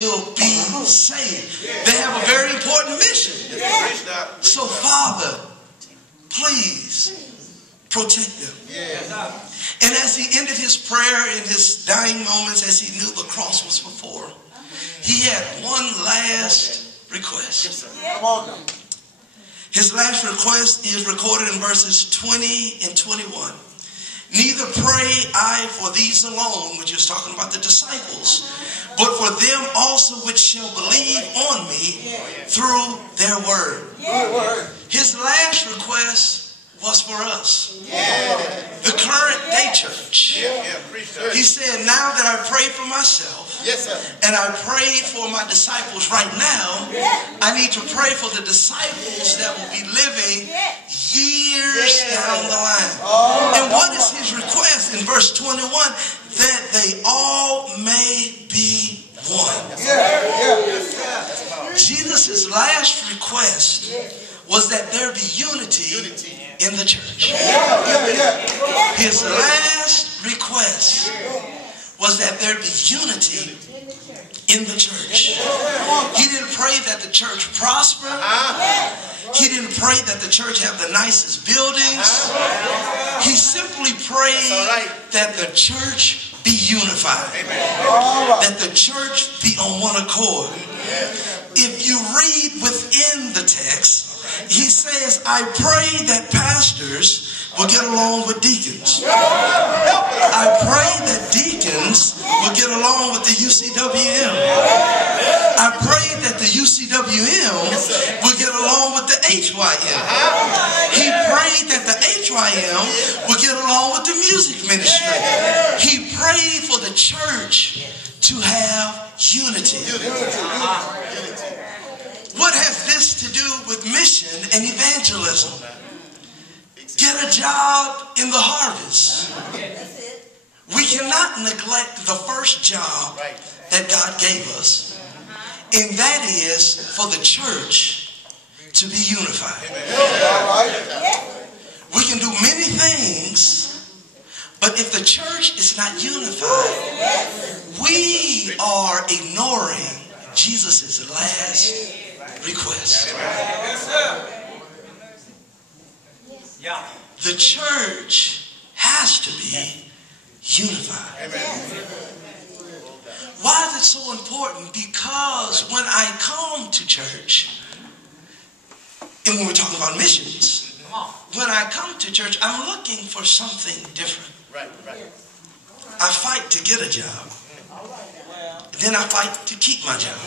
will be saved. They have a very important mission. So, Father, please protect them. And as he ended his prayer in his dying moments, as he knew the cross was before him, he had one last request. His last request is recorded in verses 20 and 21. Neither pray I for these alone, which is talking about the disciples, but for them also which shall believe on me through their word. His last request was for us, the current day church. He said, now that I pray for myself, and I prayed for my disciples right now, I need to pray for the disciples that will be living years down the line. And what is his request in verse 21? That they all may be one. Jesus' last request was that there be unity in the church. His last request was that there be unity in the church. He didn't pray that the church prosper. He didn't pray that the church have the nicest buildings. He simply prayed that the church be unified. That the church be on one accord. If you read within the text, he says, I pray that pastors will get along with deacons. I pray that deacons will get along with the UCWM. I pray that the UCWM will get along with the HYM. He prayed that the HYM will get along with the music ministry. He prayed for the church to have unity. What has this to do with mission and evangelism? Get a job in the harvest. We cannot neglect the first job that God gave us, and that is for the church to be unified. We can do many things, but if the church is not unified, we are ignoring Jesus' last request. The church has to be unified. Why is it so important? Because when I come to church, and when we're talking about missions, when I come to church, I'm looking for something different. I fight to get a job. Then I fight to keep my job.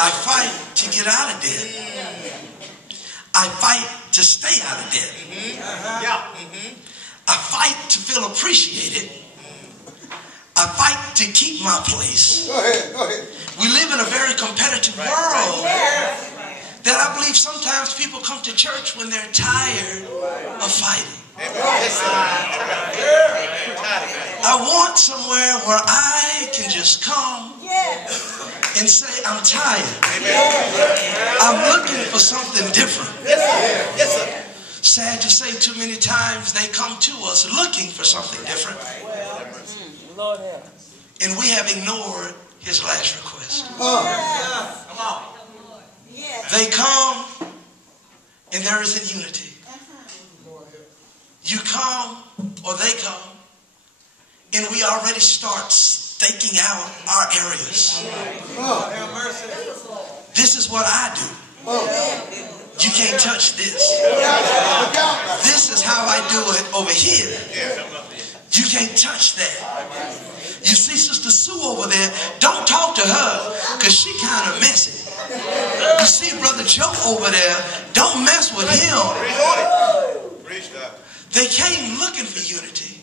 I fight to get out of debt. I fight to stay out of debt. I fight to feel appreciated. I fight to keep my place. Go ahead. We live in a very competitive world that I believe sometimes people come to church when they're tired of fighting. I want somewhere where I can just come and say, I'm tired. I'm looking for something different. Sad to say, too many times they come to us looking for something different. And we have ignored his last request. They come and there isn't unity. You come or they come and we already start staking out our areas. This is what I do. You can't touch this. This is how I do it over here. You can't touch that. You see Sister Sue over there, don't talk to her because she kind of messy. You see Brother Joe over there, don't mess with him. They came looking for unity.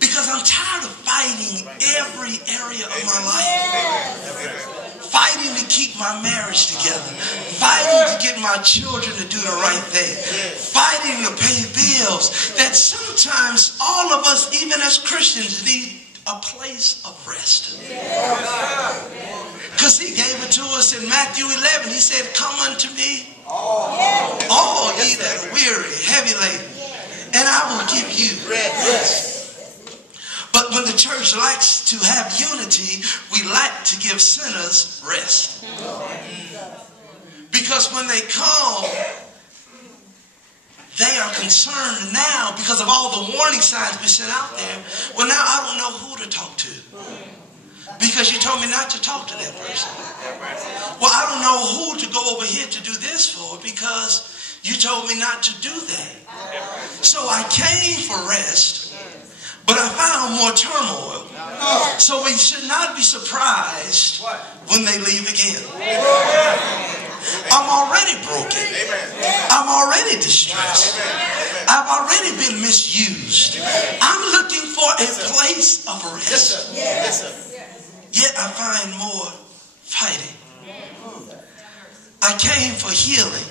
Because I'm tired of fighting every area of my life. Fighting to keep my marriage together. Fighting to get my children to do the right thing. Fighting to pay bills. That sometimes all of us, even as Christians, need a place of rest. Because he gave it to us in Matthew 11. He said, come unto me, all ye that are weary, heavy laden, and I will give you rest. But when the church likes to have unity, we like to give sinners rest. Because when they come, they are concerned now because of all the warning signs we sent out there. Well, now I don't know who to talk to. Because you told me not to talk to that person. Well, I don't know who to go over here to do this for because you told me not to do that. So I came for rest, but I found more turmoil. So we should not be surprised when they leave again. I'm already broken. I'm already distressed. I've already been misused. I'm looking for a place of rest. Yet I find more fighting. I came for healing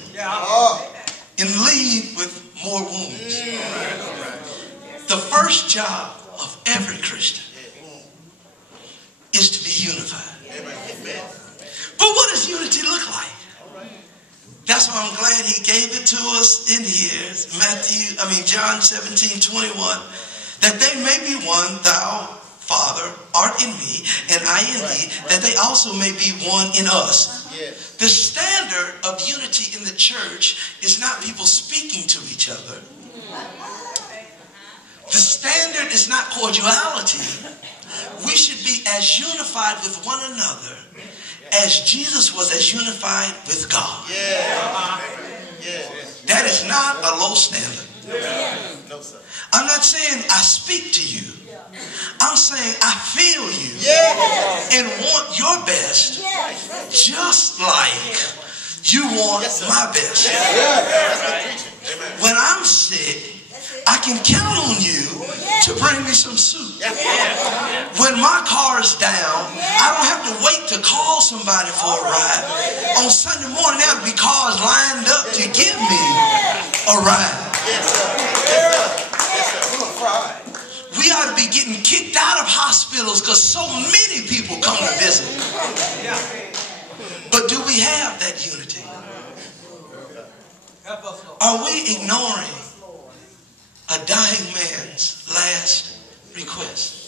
and leave with more wounds. The first job of every Christian is to be unified. But what does unity look like? That's why I'm glad he gave it to us in here. John 17:21. That they may be one, thou, Father, art in me, and I in thee, that they also may be one in us. The standard of unity in the church is not people speaking to each other. The standard is not cordiality. We should be as unified with one another as Jesus was as unified with God. That is not a low standard. I'm not saying I speak to you. I'm saying I feel you and want your best just like you want my best. When I'm sick, I can count on you to bring me some soup. When my car is down, I don't have to wait to call somebody for a ride. On Sunday morning, there'll be cars lined up to give me a ride. We ought to be getting kicked out of hospitals because so many people come to visit. But do we have that unity? Are we ignoring a dying man's last request?